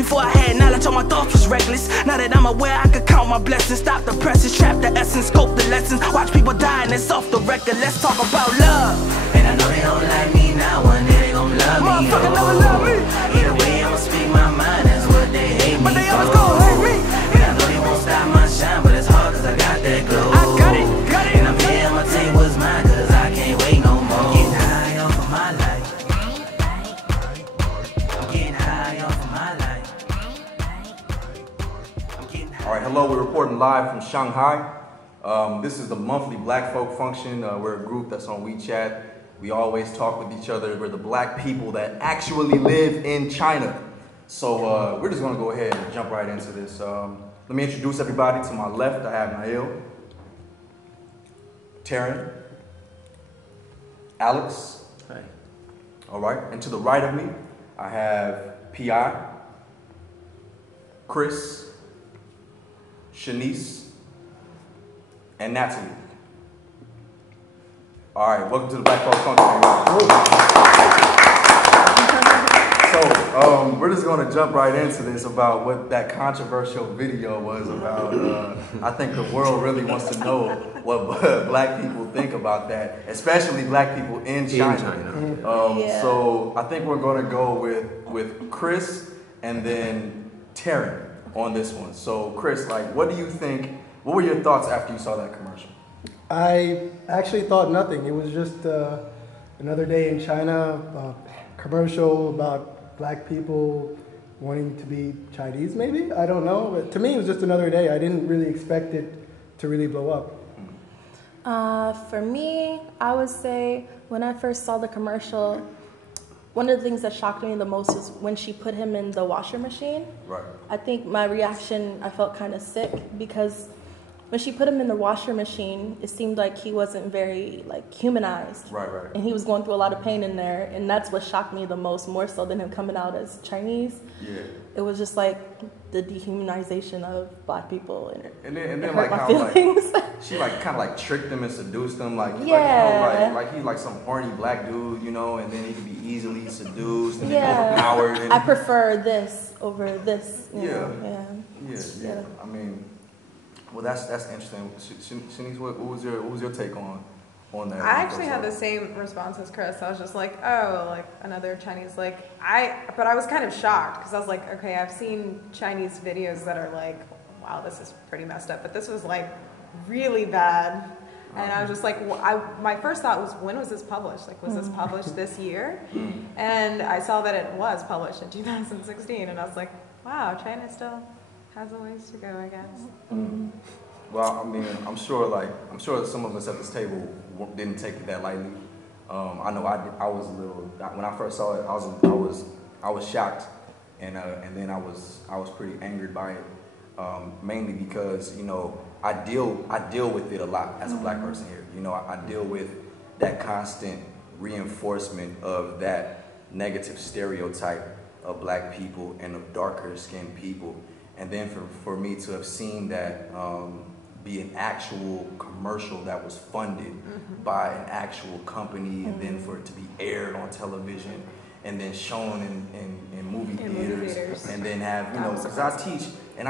Before I had knowledge, all my thoughts was reckless. Now that I'm aware, I could count my blessings. Stop the presses, trap the essence, scope the lessons. Watch people die and it's off the record. Let's talk about love. And I know they don't like me now, one day they gon' love me. Motherfucker never love me. Either way, I'ma speak my mind, that's what they hate me. But they always gon' hate me. And I know they won't stop my shine, but it's hard cause I got that glow. I got it, got it. And I'm here, I'ma take what's mine, cause I can't wait no more. I'm getting high off of my life. I'm getting high off of my life. All right, hello, we're reporting live from Shanghai. This is the monthly Black Folk Function. We're a group that's on WeChat. We always talk with each other. We're the black people that actually live in China. So we're just gonna go ahead and jump right into this. Let me introduce everybody. To my left, I have Nail, Taryn, Alex. Hi. All right, and to the right of me, I have Pi, Chris, Shanice, and Natalie. All right, welcome to the Black Folk Function. So we're just going to jump right into this about what that controversial video was about. I think the world really wants to know what black people think about that, especially black people in China. So I think we're going to go with Chris and then Taryn on this one. So Chris, like, what do you think? What were your thoughts after you saw that commercial? I actually thought nothing. It was just another day in China, commercial about black people wanting to be Chinese, maybe? I don't know. But to me, it was just another day. I didn't really expect it to really blow up. For me, I would say when I first saw the commercial, one of the things that shocked me the most is when she put him in the washer machine. Right. I think my reaction, I felt kind of sick because when she put him in the washer machine, it seemed like he wasn't very humanized. Right. And he was going through a lot of pain in there, and that's what shocked me the most, more so than him coming out as Chinese. Yeah. It was just like the dehumanization of black people, and then it like hurt my how feelings. she kind of tricked him and seduced him, Yeah. like he's like some horny black dude, you know, and then he could be easily seduced and Yeah. overpowered. And I prefer this over this. You know? Yeah. I mean, well, that's interesting. Shanice, what was your take on that? I actually had the same response as Chris. I was just like, oh, like another Chinese, but I was kind of shocked because I was like, okay, I've seen Chinese videos that are like, wow, this is pretty messed up, but this was like really bad. And I was just like, my first thought was, when was this published? Like, was this published this year? And I saw that it was published in 2016, and I was like, wow, China still has a ways to go, I guess. Well, I mean, I'm sure some of us at this table didn't take it that lightly. I know I was a little, when I first saw it, I was shocked, and then I was pretty angered by it, mainly because, you know, I deal with it a lot as a black person here. You know, I deal with that constant reinforcement of that negative stereotype of black people and of darker skinned people. And then for me to have seen that be an actual commercial that was funded by an actual company, and then for it to be aired on television and then shown in movie theaters, and then have, you know, because I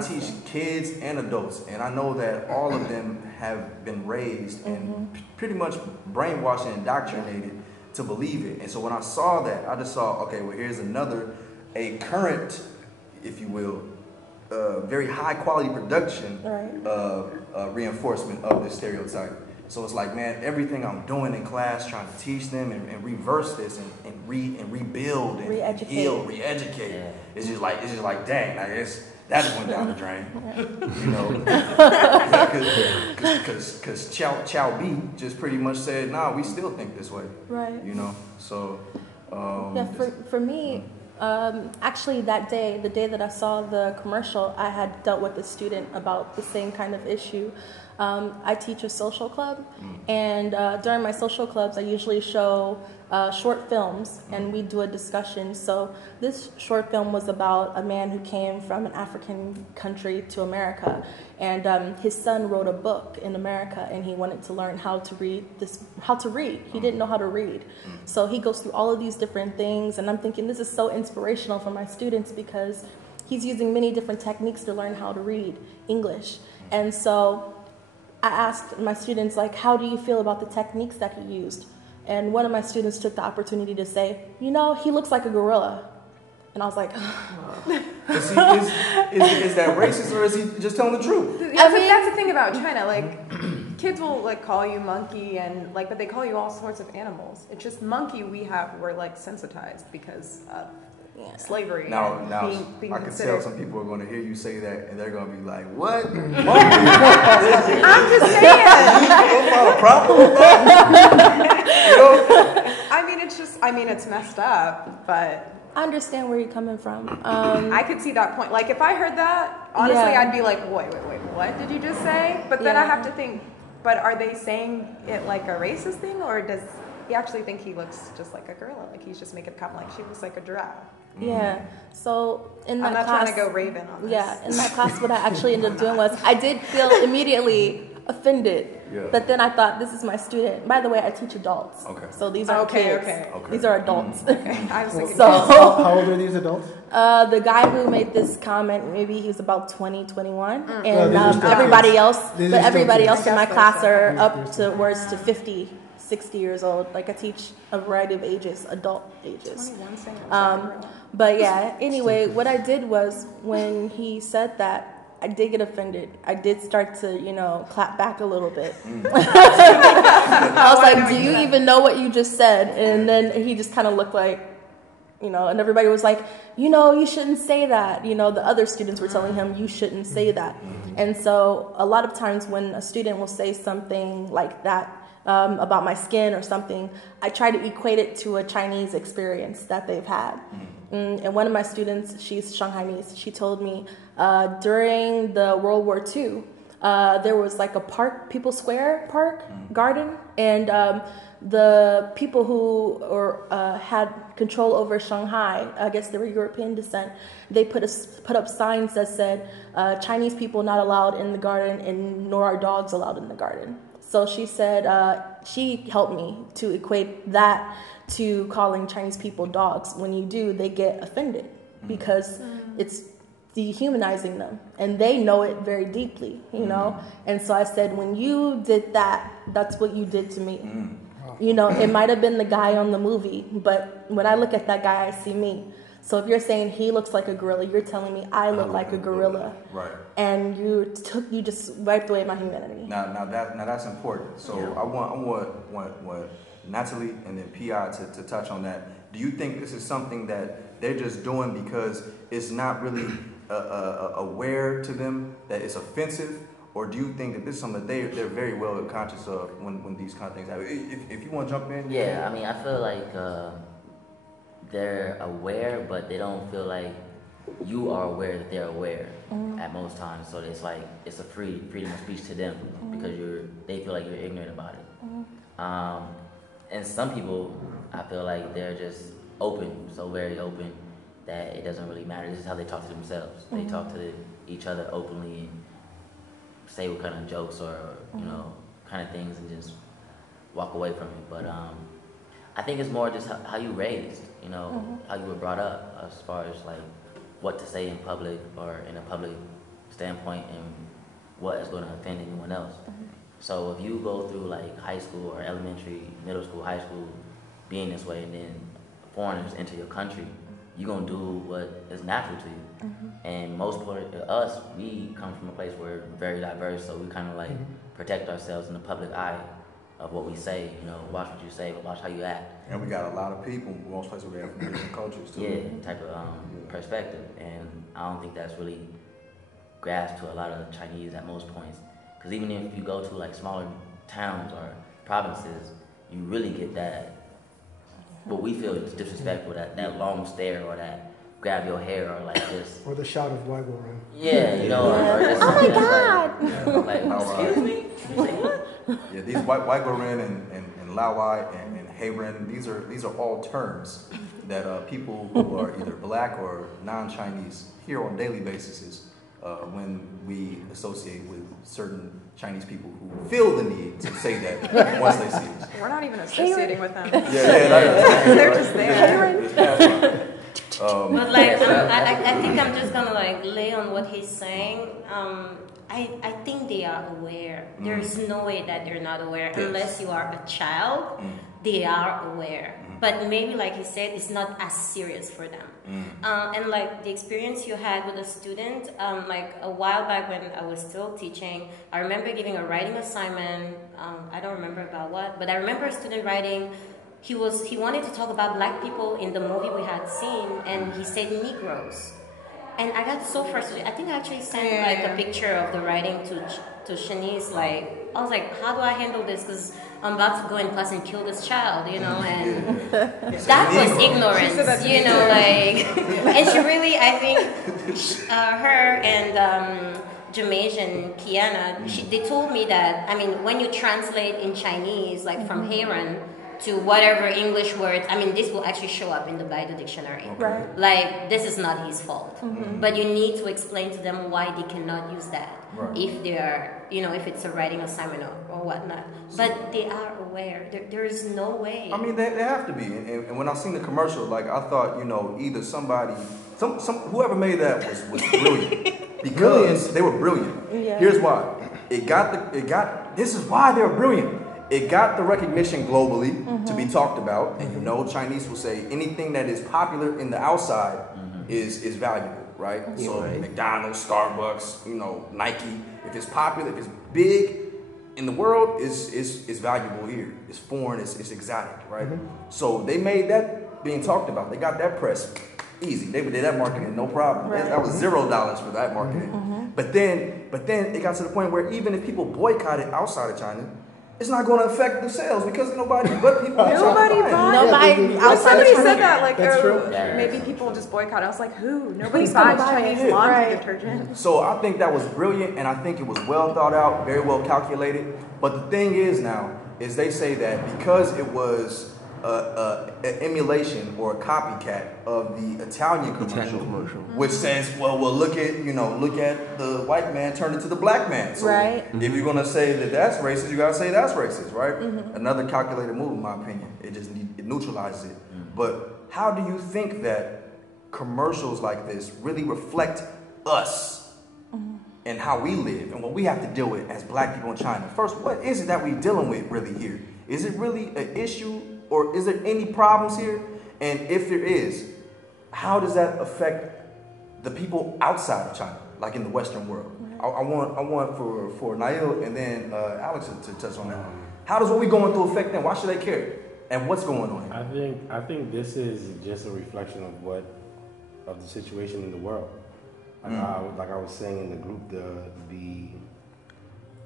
teach kids and adults, and I know that all of them have been raised and pretty much brainwashed and indoctrinated to believe it. And so when I saw that, I just saw, okay, well, here's a current, if you will, very high quality production reinforcement of this stereotype. So it's like, man, everything I'm doing in class, trying to teach them and reverse this and rebuild and heal, re-educate. It's just like, dang, that just went down the drain, you know? Because Qiaobi just pretty much said, nah, we still think this way, right? You know, so. For me, actually that day, the day that I saw the commercial, I had dealt with a student about the same kind of issue. I teach a social club, and during my social clubs, I usually show short films, and we do a discussion. So this short film was about a man who came from an African country to America, and his son wrote a book in America, and he wanted to learn how to read. He didn't know how to read. So he goes through all of these different things, and I'm thinking this is so inspirational for my students because he's using many different techniques to learn how to read English. And so I asked my students, like, how do you feel about the techniques that he used? And one of my students took the opportunity to say, he looks like a gorilla. And I was like, is that racist, or is he just telling the truth? Yeah, but that's the thing about China. Like, kids will like call you monkey and like, but they call you all sorts of animals. It's just monkey. We're like sensitized because of slavery. Now, being I can considered. tell some people are going to hear you say that, and they're going to be like, "What? I'm just saying. What about a problem?" I mean, it's messed up, but. I understand where you're coming from. I could see that point. Like, if I heard that, honestly, Yeah. I'd be like, wait, what did you just say? But then I have to think, but are they saying it like a racist thing, or does he actually think he looks just like a gorilla? Like, he's just making a comment like she looks like a giraffe. Yeah. So in I'm that not class, trying to go Raven on this. Yeah, in that class, what I actually ended up doing was I did feel immediately offended. Yeah. But then I thought, this is my student. By the way, I teach adults. Okay. So these aren't Okay, kids. okay. These are adults. I was thinking. So How old are these adults? the guy who made this comment, maybe he was about 20, 21. And these are still everybody kids. else, These but are still everybody kids. else in my class are up still towards to 50, 60 years old. Like, I teach a variety of ages, adult ages. 21 saying But yeah, anyway, what I did was when he said that, I did get offended. I did start to, clap back a little bit. I was like, do you even know what you just said? And then he just kind of looked like, and everybody was like, you shouldn't say that. The other students were telling him, you shouldn't say that. And so a lot of times when a student will say something like that, about my skin or something, I try to equate it to a Chinese experience that they've had. And one of my students, she's Shanghainese, she told me during the World War II, there was like a park, People's Square Park garden, and the people who had control over Shanghai, I guess they were European descent, they put up signs that said, Chinese people not allowed in the garden, and nor are dogs allowed in the garden. So she said she helped me to equate that to calling Chinese people dogs. When you do, they get offended because it's dehumanizing them, and they know it very deeply, And so I said, when you did that, that's what you did to me. It might have been the guy on the movie, but when I look at that guy, I see me. So if you're saying he looks like a gorilla, you're telling me I look like a gorilla. Right. And you just wiped away my humanity. Now that's important. So I want Natalie and then Pi to touch on that. Do you think this is something that they're just doing because it's not really aware to them that it's offensive, or do you think that this is something that they're very well conscious of when these kind of things happen? If you want to jump in. Yeah, I mean, I feel like they're aware, but they don't feel like you are aware that they're aware at most times. So it's like it's a freedom of speech to them because they feel like you're ignorant about it. And some people, I feel like they're just open, so very open that it doesn't really matter. This is how they talk to themselves. They talk to each other openly and say what kind of jokes or kind of things and just walk away from it. But I think it's more just how you raised, how you were brought up as far as like what to say in public or in a public standpoint and what is going to offend anyone else. So if you go through like high school or elementary, middle school, high school, being this way, and then foreigners enter your country, you're going to do what is natural to you. And most of us, we come from a place where we're very diverse, so we kind of like protect ourselves in the public eye of what we say, watch what you say, but watch how you act. And we got a lot of people, most places we have from different cultures too. Yeah, type of perspective. And I don't think that's really grasped to a lot of Chinese at most points. Because even if you go to like smaller towns or provinces, you really get that, what we feel is disrespectful, that long stare or that grab your hair or like this. Or the shout of Waggle Room. Yeah, or just Oh my God! like, excuse me? You say what? Yeah, these White Goren and Lawai and Hayren, these are all terms that people who are either black or non-Chinese hear on a daily basis when we associate with certain Chinese people who feel the need to say that once they see us. We're not even associating with them. Yeah, They're just there. But like, I think I'm just gonna like lay on what he's saying. I think they are aware. There's no way that they're not aware unless you are a child. They are aware, but maybe like he said, it's not as serious for them. And like the experience you had with a student, like a while back when I was still teaching, I remember giving a writing assignment. I don't remember about what, but I remember a student writing. He wanted to talk about black people in the movie we had seen, and he said Negroes. And I got so frustrated. I think I actually sent like a picture of the writing to Shanice. Like, I was like, how do I handle this? Because I'm about to go in class and kill this child, you know? And that was ignorance, you know, like. And she really, I think, her and Jamaican Kiana, they told me that, I mean, when you translate in Chinese, like from Heron to whatever English words, I mean, this will actually show up in the Baidu dictionary. Right. Like, this is not his fault. But you need to explain to them why they cannot use that. Right. If they are, you know, if it's a writing assignment or whatnot. But they are aware. There is no way. I mean, they have to be. And when I seen the commercial, like, I thought, you know, either somebody, whoever made that was brilliant. Because they were brilliant. Yeah. Here's why. This is why they're brilliant. It got the recognition globally to be talked about, and you know, Chinese will say anything that is popular in the outside is valuable, right? So McDonald's, Starbucks, you know, Nike. If it's popular, if it's big in the world, is valuable here. It's foreign, it's exotic, right? So they made that being talked about. They got that press easy. They did that marketing, no problem. Right. That was $0 for that marketing. But then it got to the point where even if people boycotted outside of China, it's not going to affect the sales because nobody but people outside of China. Nobody outside Somebody of China. said that, like, That's true. maybe people will just boycott. I was like, who? Nobody buys Chinese laundry detergent. So I think that was brilliant, and I think it was well thought out, very well calculated. But the thing is now, is they say that because it was an emulation or a copycat of the Italian commercial, which says, well, look at the white man turned into the black man. So if you're gonna say that that's racist, you gotta say that's racist, right? Another calculated move, in my opinion. It neutralizes it. But how do you think that commercials like this really reflect us and how we live and what we have to deal with as black people in China? First, what is it that we're dealing with really here? Is it really an issue? Or is there any problems here? And if there is, how does that affect the people outside of China, like in the Western world? I want for Nail and then Alex to touch on that. How does what we're going through affect them? Why should they care? And what's going on? I think this is just a reflection of the situation in the world. Like I was saying in the group,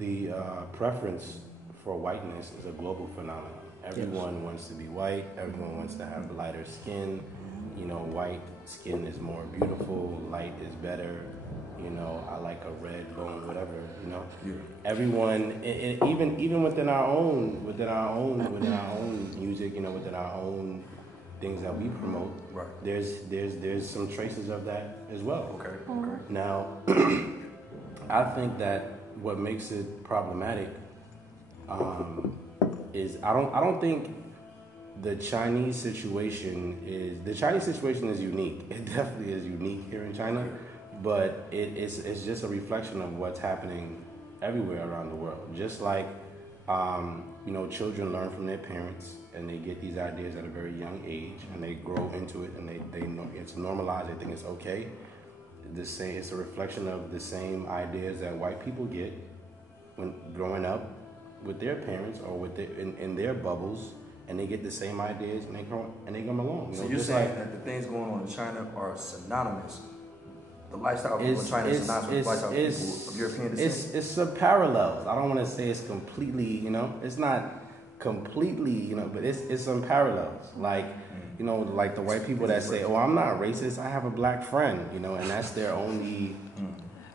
the preference for whiteness is a global phenomenon. Everyone wants to be white. Everyone wants to have lighter skin. You know, white skin is more beautiful. Light is better. You know, I like a red bone, whatever. You know, everyone, even within our own music. You know, within our own things that we promote. Right. There's some traces of that as well. Okay. Now, I think that what makes it problematic. Is I don't think the Chinese situation is unique. It definitely is unique here in China, but it's just a reflection of what's happening everywhere around the world. Just like you know, children learn from their parents and they get these ideas at a very young age and they grow into it and they know it's normalized. They think it's okay. It's a reflection of the same ideas that white people get when growing up with their parents or with in their bubbles, and they get the same ideas and they come along. So you're saying that the things going on in China are synonymous. The lifestyle of people in China is synonymous with the lifestyle of people of European descent. It's some parallels. I don't want to say it's completely, you know, it's not completely, you know, but it's some parallels. Like, you know, like the white people that say, "Oh, I'm not racist. I have a black friend," you know, and that's their only,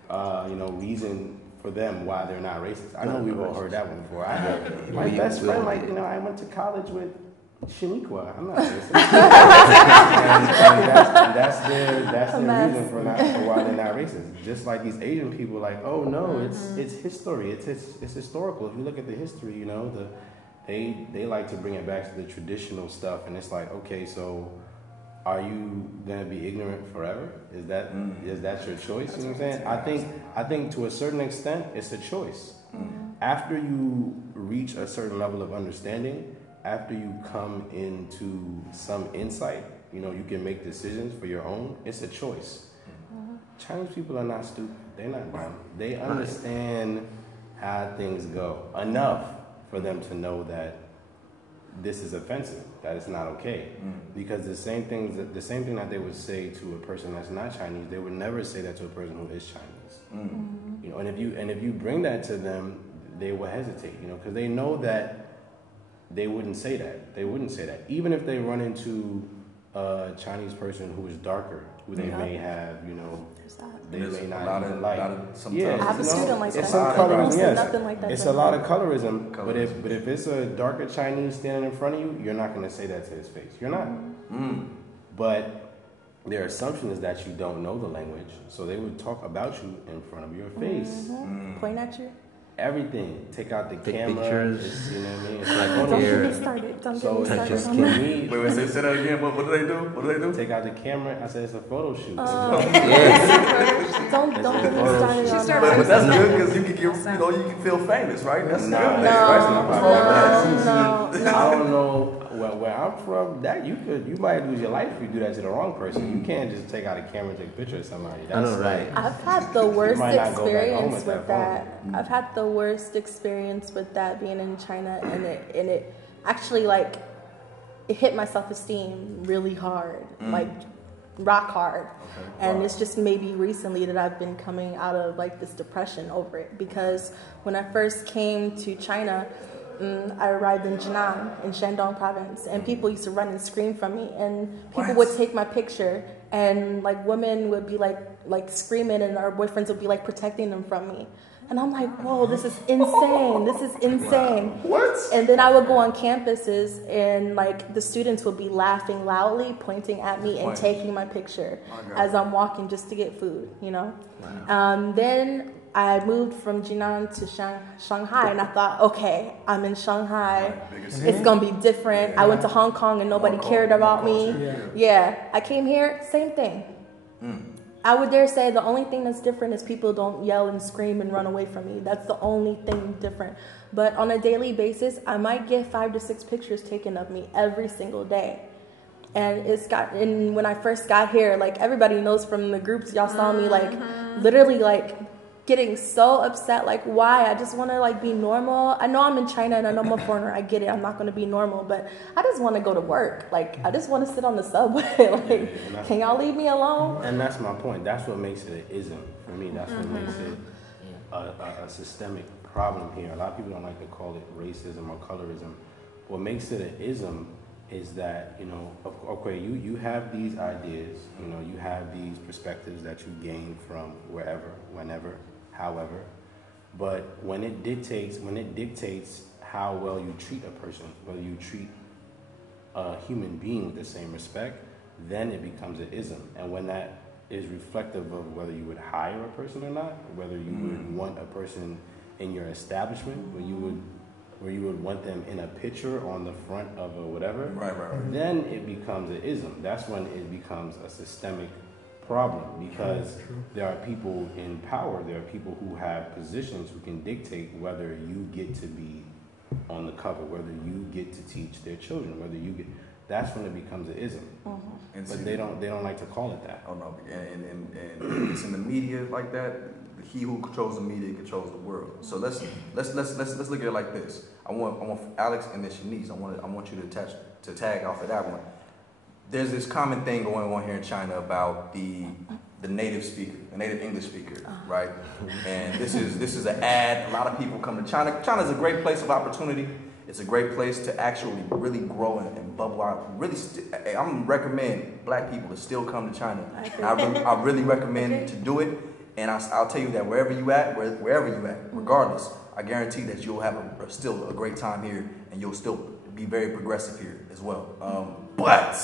you know, reason for them why they're not racist. I know we've all heard that one before. I heard my best friend, like, you know, I went to college with Shaniqua. I'm not racist. and that's their reason for why they're not racist. Just like these Asian people, like, oh no, it's history. It's historical. If you look at the history, you know, they like to bring it back to the traditional stuff, and it's like, okay, so are you gonna be ignorant forever? Is that your choice? You know what I'm saying? I think to a certain extent, it's a choice. After you reach a certain level of understanding, after you come into some insight, you know, you can make decisions for your own. It's a choice. Chinese people are not stupid. They're not dumb. They understand how things go enough for them to know that this is offensive, that it's not okay. Because the same thing that they would say to a person that's not Chinese, they would never say that to a person who is Chinese. You know, and if you bring that to them, they will hesitate. You know, because they know that they wouldn't say that. They wouldn't say that, even if they run into a Chinese person who is darker, who they may have, you know, they may not even like. I have a student like that. It's some colorism, yes. Nothing like that. It's a lot of colorism, but if it's a darker Chinese standing in front of you, you're not going to say that to his face. You're not. But their assumption is that you don't know the language, so they would talk about you in front of your face. Point at you. Everything. Take out the camera. Pictures. You know what I mean? It's like, Don't get me started. Don't get me started. Wait, say that again. What do they do? What do they do? Take out the camera. I said it's a photo shoot. Don't get me started on that. But that's good because you can get, you can feel famous, right? That's good. I don't know where I'm from. That you might lose your life if you do that to the wrong person. You can't just take out a camera and take a picture of somebody. That's right. I've had the worst experience with that. I've had the worst experience with that being in China, and it actually it hit my self-esteem really hard, like rock hard. And it's just maybe recently that I've been coming out of this depression over it, because when I first came to China, I arrived in Jinan, in Shandong province, and people used to run and scream from me, and people would take my picture, and women would be screaming, and our boyfriends would be protecting them from me. And I'm like, whoa, this is insane. This is insane. What? And then I would go on campuses, and the students would be laughing loudly, pointing at me and taking my picture as I'm walking just to get food, you know? Then I moved from Jinan to Shanghai, and I thought, okay, I'm in Shanghai. It's going to be different. I went to Hong Kong, and nobody cared about me. I came here, same thing. I would dare say the only thing that's different is people don't yell and scream and run away from me. That's the only thing different. But on a daily basis, I might get 5 to 6 pictures taken of me every single day. And when I first got here, everybody knows from the groups, y'all saw me literally getting so upset, why? I just want to be normal. I know I'm in China and I know I'm a foreigner. I get it. I'm not going to be normal, but I just want to go to work. I just want to sit on the subway. Can y'all leave me alone? And that's my point. That's what makes it an ism for me. That's what makes it a systemic problem here. A lot of people don't like to call it racism or colorism. What makes it an ism is that, okay, you have these ideas, you have these perspectives that you gain from wherever, whenever, however, but when it dictates how well you treat a person, whether you treat a human being with the same respect, then it becomes an ism. And when that is reflective of whether you would hire a person or not, whether you would want a person in your establishment, where you would want them in a picture on the front of a whatever, then it becomes an ism. That's when it becomes a systemic problem, because there are people in power, there are people who have positions who can dictate whether you get to be on the cover, whether you get to teach their children, whether you get. That's when it becomes an ism. But they don't like to call it that. Oh no, and it's in the media like that. He who controls the media controls the world. So let's look at it like this. I want Alex and then Shanice. I want you to tag off of that one. There's this common thing going on here in China about the native speaker, the native English speaker, right? And this is an ad. A lot of people come to China. China's a great place of opportunity. It's a great place to actually really grow and bubble out. I'm recommend black people to still come to China. I really recommend to do it. And I'll tell you that wherever you at, regardless, I guarantee that you'll have still a great time here, and you'll still be very progressive here as well. But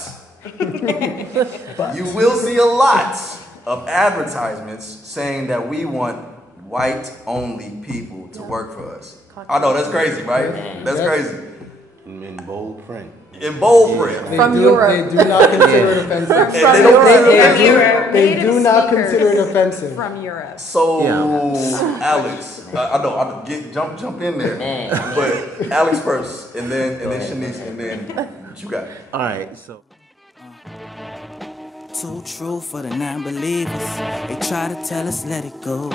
you will see a lot of advertisements saying that we want white-only people to work for us. I know, that's crazy, right? That's crazy. In bold print. In bold print. From Europe. They do not consider it offensive. From Europe. They do not consider it offensive. From Europe. So, Alex, I know, jump in there. Man. But Alex first, and then Shanice, and then what you got? All right, so. Too true for the non-believers. They try to tell us let it go.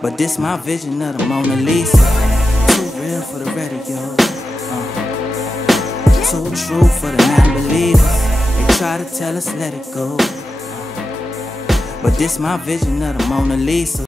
But this my vision of the Mona Lisa. Too real for the radio. Too true for the non-believers. They try to tell us let it go. But this my vision of the Mona Lisa.